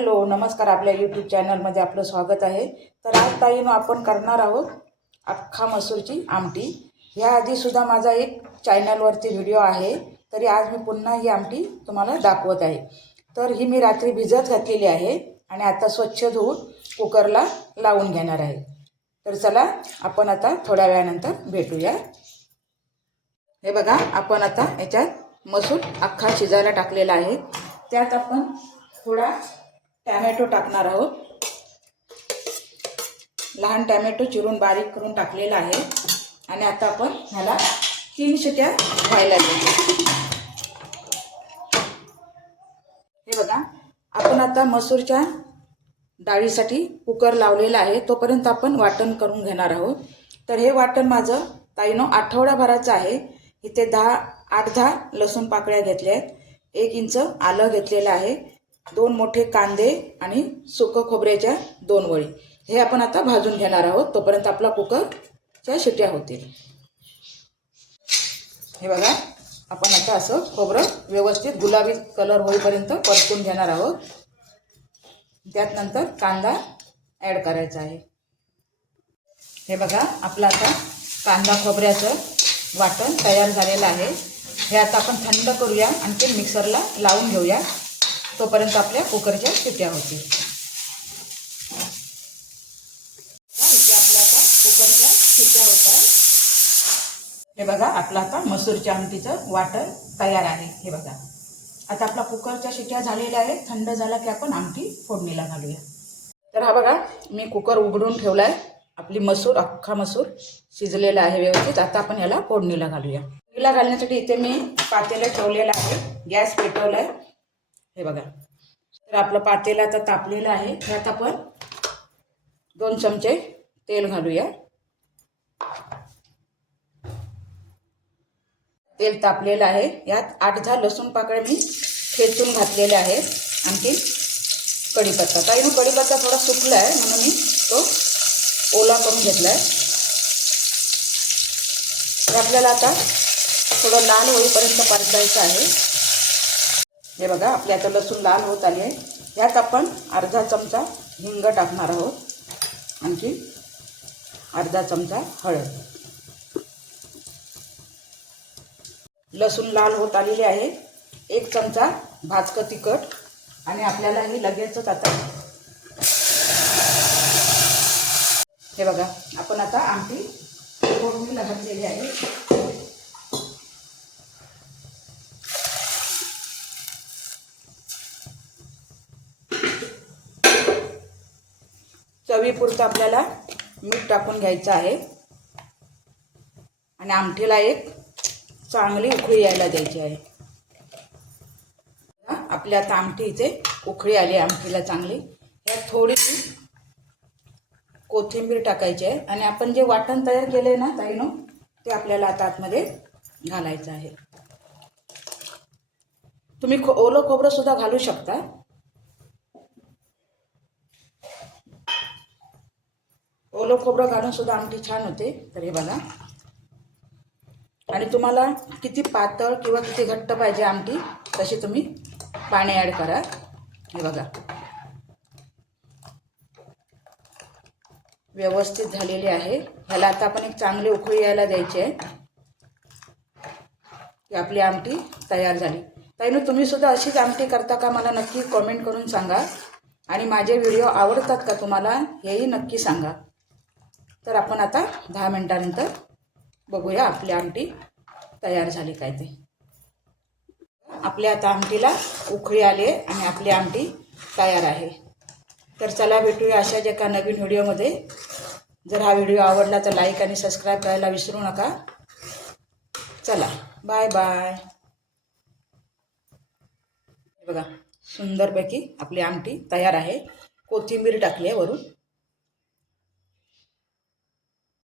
Hello नमस्कार, आपल्या YouTube चॅनलमध्ये आपलं स्वागत आहे। तर आज ताईनो आपण करणार आहोत अख्खा मसूरची आमटी। ह्याआधीसुद्धा माझा एक चॅनलवरती व्हिडिओ आहे, तरी आज मी पुन्हा ही आमटी तुम्हाला दाखवत आहे। तर ही मी रात्री भिजत घातलेली आहे आणि आता स्वच्छ धुवून कुकरला लावून घेणार आहे। तर चला आपण आता थोड्या वेळानंतर भेटूया। हे बघा, आपण आता याच्यात मसूर अख्खा शिजायला टाकलेला आहे। त्यात आपण थोडा टोमॅटो टाकणार आहोत। लहान टोमॅटो चिरून बारीक करून टाकलेला आहे आणि आता आपण ह्याला 3 शिट्ट्या व्हायला देऊ। हे बघा, आपण आता मसूरच्या डाळीसाठी कुकर लावलेला आहे, तोपर्यंत आपण वाटण करून घेणार आहोत। तर हे वाटण माझं ताईनो आठवड्याभराचं आहे। इथे 8-10 लसूण पाकळ्या घेतल्या आहेत, 1 इंच आलं घेतलेलं आहे, 2 मोठे कांदे आणि सुकं खोबऱ्याच्या 2 वळी। हे आपण आता भाजून घेणार आहोत, तोपर्यंत आपला कुकरच्या शिट्ट्या होतील। हे बघा, आपण आता असं खोबरं व्यवस्थित गुलाबी कलर होईपर्यंत परतून घेणार आहोत। त्यात नंतर कांदा ॲड करायचा आहे। हे बघा, आपलं आता कांदा खोबऱ्याचं वाटण तयार झालेलं आहे। हे आता आपण थंड करूया आणि ते मिक्सरला लावून घेऊया, तोपर्यंत आपल्या कुकरच्या शिट्ट्या होतील। इथे आपल्या आता कुकरच्या शिट्ट्या होतात। हे बघा, आपलं आता मसूरच्या आमटीचं वाटण तयार आहे। हे बघा, आता आपला कुकरच्या शिट्ट्या झालेल्या आहेत। थंड झाला की आपण आमटी फोडणीला घालूया। तर हा बघा, मी कुकर उघडून ठेवलाय। आपली मसूर अख्खा मसूर शिजलेला आहे व्यवस्थित। आता आपण याला फोडणीला घालूया। फोडणीला घालण्यासाठी इथे मी पातेलं ठेवलेलं आहे, गॅस पेटवलाय। हे बघा, तर आपलं पातेलं आता तापलेलं आहे। त्यात आपण 2 चमचे तेल घालूया। तेल तापलेलं आहे, यात 8-10 लसूण पाकळ्या मी ठेचून घातलेल्या आहेत, आणखी कढीपत्ता। काही मग कढीपत्ता थोडा सुकला आहे म्हणून मी तो ओला करून घेतलाय। तर आपल्याला आता थोडं लाल होईपर्यंत परतायचं आहे। हे बघा, आपले आता लसूण लाल होत आले आहे। यात आपण अर्धा चमचा हिंग टाकणार आहोत, आणखी अर्धा चमचा हळद। लसूण लाल होत आलेले आहे। 1 चमचा भाजकं तिखट आणि आपल्याला हे लगेचच आता हे बघा, आपण आता आमटी फोडणीला घातलेली आहे। चवीपुरतं आपल्याला मीठ टाकून घ्यायचं आहे आणि आमटीला एक चांगली उकळी यायला द्यायची आहे। आपल्या आता आमटी इथे उकळी आली आमटीला चांगली। यात थोडीशी कोथिंबीर टाकायची आहे आणि आपण जे वाटण तयार केले ना ताईनो, ते आपल्याला आता आतमध्ये घालायचं आहे। तुम्ही ओलं खोबरं सुद्धा घालू शकता। ओलं खोबरं घालून सुद्धा आमटी छान होते। तर हे बघा, आणि तुम्हाला किती पातळ किंवा किती घट्ट पाहिजे आमटी, तशी तुम्ही पाणी ॲड करा। हे बघा, व्यवस्थित झालेली आहे। ह्याला आता आपण एक चांगली उकळी यायला द्यायची आहे की आपली आमटी तयार झाली। ताईनो, तुम्ही सुद्धा अशीच आमटी करता का, मला नक्की कमेंट करून सांगा। आणि माझे व्हिडिओ आवडतात का तुम्हाला, हेही नक्की सांगा। तर आपण आता 10 मिनिटानंतर बघूया आपली आमटी तयार झाली काय ते। आपल्या आता आमटीला उकळी आली आहे आणि आपली आमटी तयार आहे। तर चला भेटूया अशाच एका नवीन व्हिडिओमध्ये। जर हा व्हिडिओ आवडला तर लाईक आणि सबस्क्राईब करायला विसरू नका। चला, बाय बाय। बघा, सुंदरपैकी आपली आमटी तयार आहे। कोथिंबीर टाकली आहे वरून।